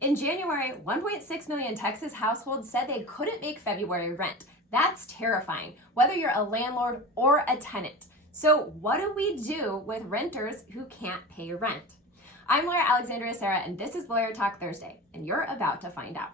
In January, 1.6 million Texas households said they couldn't make February rent. That's terrifying, whether you're a landlord or a tenant. So what do we do with renters who can't pay rent? I'm lawyer Alexandria Sarah, and this is Lawyer Talk Thursday, and you're about to find out.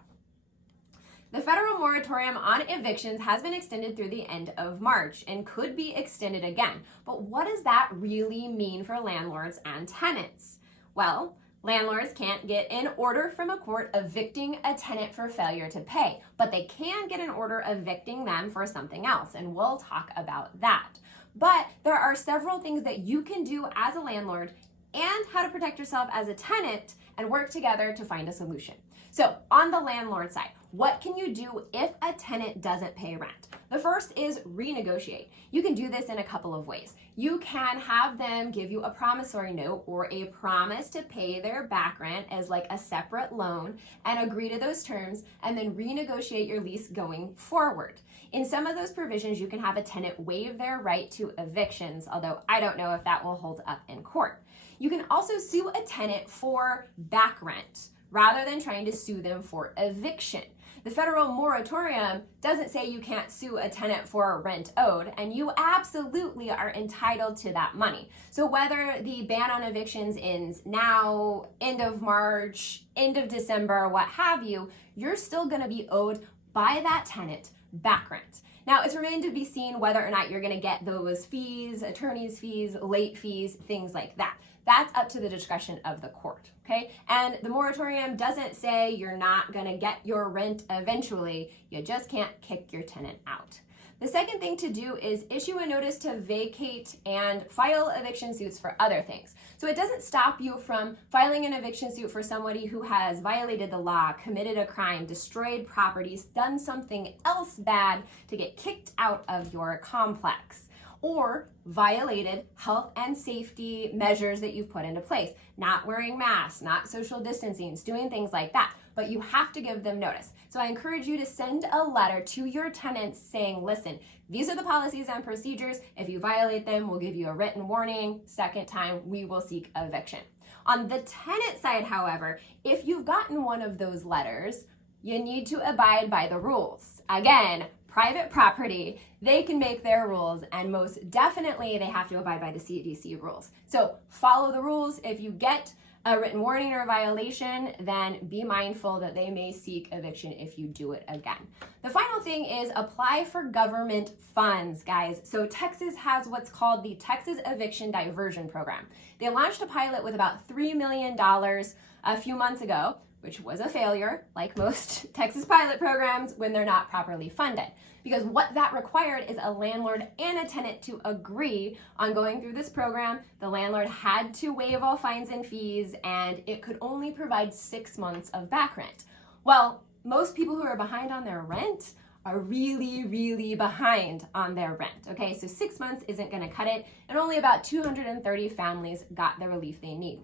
The federal moratorium on evictions has been extended through the end of March and could be extended again. But what does that really mean for landlords and tenants? Well, landlords can't get an order from a court evicting a tenant for failure to pay, but they can get an order evicting them for something else, and we'll talk about that. But there are several things that you can do as a landlord and how to protect yourself as a tenant and work together to find a solution. So on the landlord side, what can you do if a tenant doesn't pay rent? The first is renegotiate. You can do this in a couple of ways. You can have them give you a promissory note or a promise to pay their back rent as like a separate loan and agree to those terms and then renegotiate your lease going forward. In some of those provisions, you can have a tenant waive their right to evictions, although I don't know if that will hold up in court. You can also sue a tenant for back rent rather than trying to sue them for eviction. The federal moratorium doesn't say you can't sue a tenant for rent owed, and you absolutely are entitled to that money. So whether the ban on evictions ends now, end of March, end of December, what have you, you're still gonna be owed by that tenant back rent. Now, it's remained to be seen whether or not you're gonna get those fees, attorney's fees, late fees, things like that. That's up to the discretion of the court, okay? And the moratorium doesn't say you're not gonna get your rent eventually, you just can't kick your tenant out. The second thing to do is issue a notice to vacate and file eviction suits for other things. So it doesn't stop you from filing an eviction suit for somebody who has violated the law, committed a crime, destroyed properties, done something else bad to get kicked out of your complex, or violated health and safety measures that you've put into place, not wearing masks, not social distancing, doing things like that. But you have to give them notice. So I encourage you to send a letter to your tenants saying, listen, these are the policies and procedures. If you violate them, we'll give you a written warning. Second time, we will seek eviction. On the tenant side, however, if you've gotten one of those letters, you need to abide by the rules. Again, private property, they can make their rules, and most definitely they have to abide by the CDC rules. So follow the rules. If you get a written warning or a violation, then be mindful that they may seek eviction if you do it again. The final thing is apply for government funds, guys. So Texas has what's called the Texas Eviction Diversion Program. They launched a pilot with about $3 million a few months ago, which was a failure, like most Texas pilot programs when they're not properly funded. Because what that required is a landlord and a tenant to agree on going through this program. The landlord had to waive all fines and fees, and it could only provide 6 months of back rent. Well, most people who are behind on their rent are really, really behind on their rent, okay? So 6 months isn't gonna cut it, and only about 230 families got the relief they need.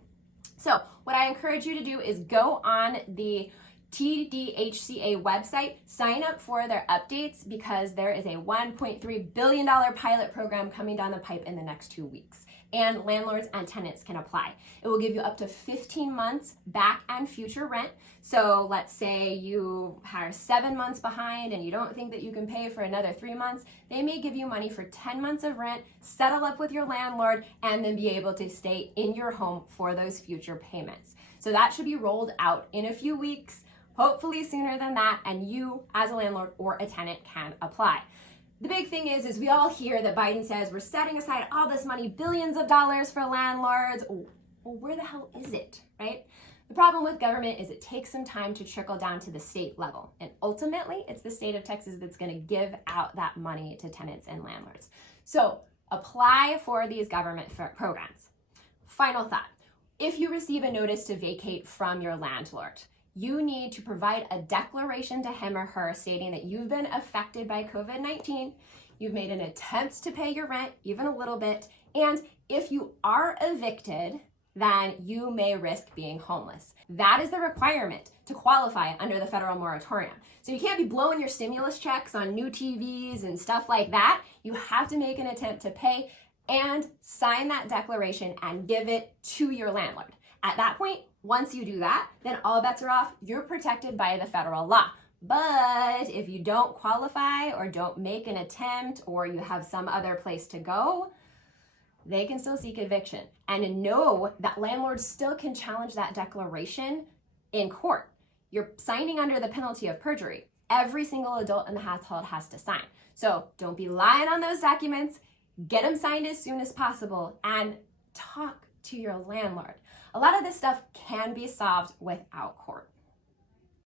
So what I encourage you to do is go on the TDHCA website, sign up for their updates because there is a $1.3 billion pilot program coming down the pipe in the next 2 weeks. And landlords and tenants can apply. It will give you up to 15 months back and future rent. So let's say you are 7 months behind and you don't think that you can pay for another 3 months. They may give you money for 10 months of rent, settle up with your landlord, and then be able to stay in your home for those future payments. So that should be rolled out in a few weeks, hopefully sooner than that, and you as a landlord or a tenant can apply. The big thing is we all hear that Biden says we're setting aside all this money, billions of dollars for landlords. Well, where the hell is it, right? The problem with government is it takes some time to trickle down to the state level. And ultimately, it's the state of Texas that's gonna give out that money to tenants and landlords. So apply for these government programs. Final thought, if you receive a notice to vacate from your landlord, you need to provide a declaration to him or her stating that you've been affected by COVID-19, you've made an attempt to pay your rent, even a little bit, and if you are evicted, then you may risk being homeless. That is the requirement to qualify under the federal moratorium. So you can't be blowing your stimulus checks on new TVs and stuff like that. You have to make an attempt to pay and sign that declaration and give it to your landlord. At that point, Once you do that, then all bets are off. You're protected by the federal law. But if you don't qualify or don't make an attempt or you have some other place to go, they can still seek eviction. And know that landlords still can challenge that declaration in court. You're signing under the penalty of perjury. Every single adult in the household has to sign. So don't be lying on those documents. Get them signed as soon as possible and talk to your landlord. A lot of this stuff can be solved without court.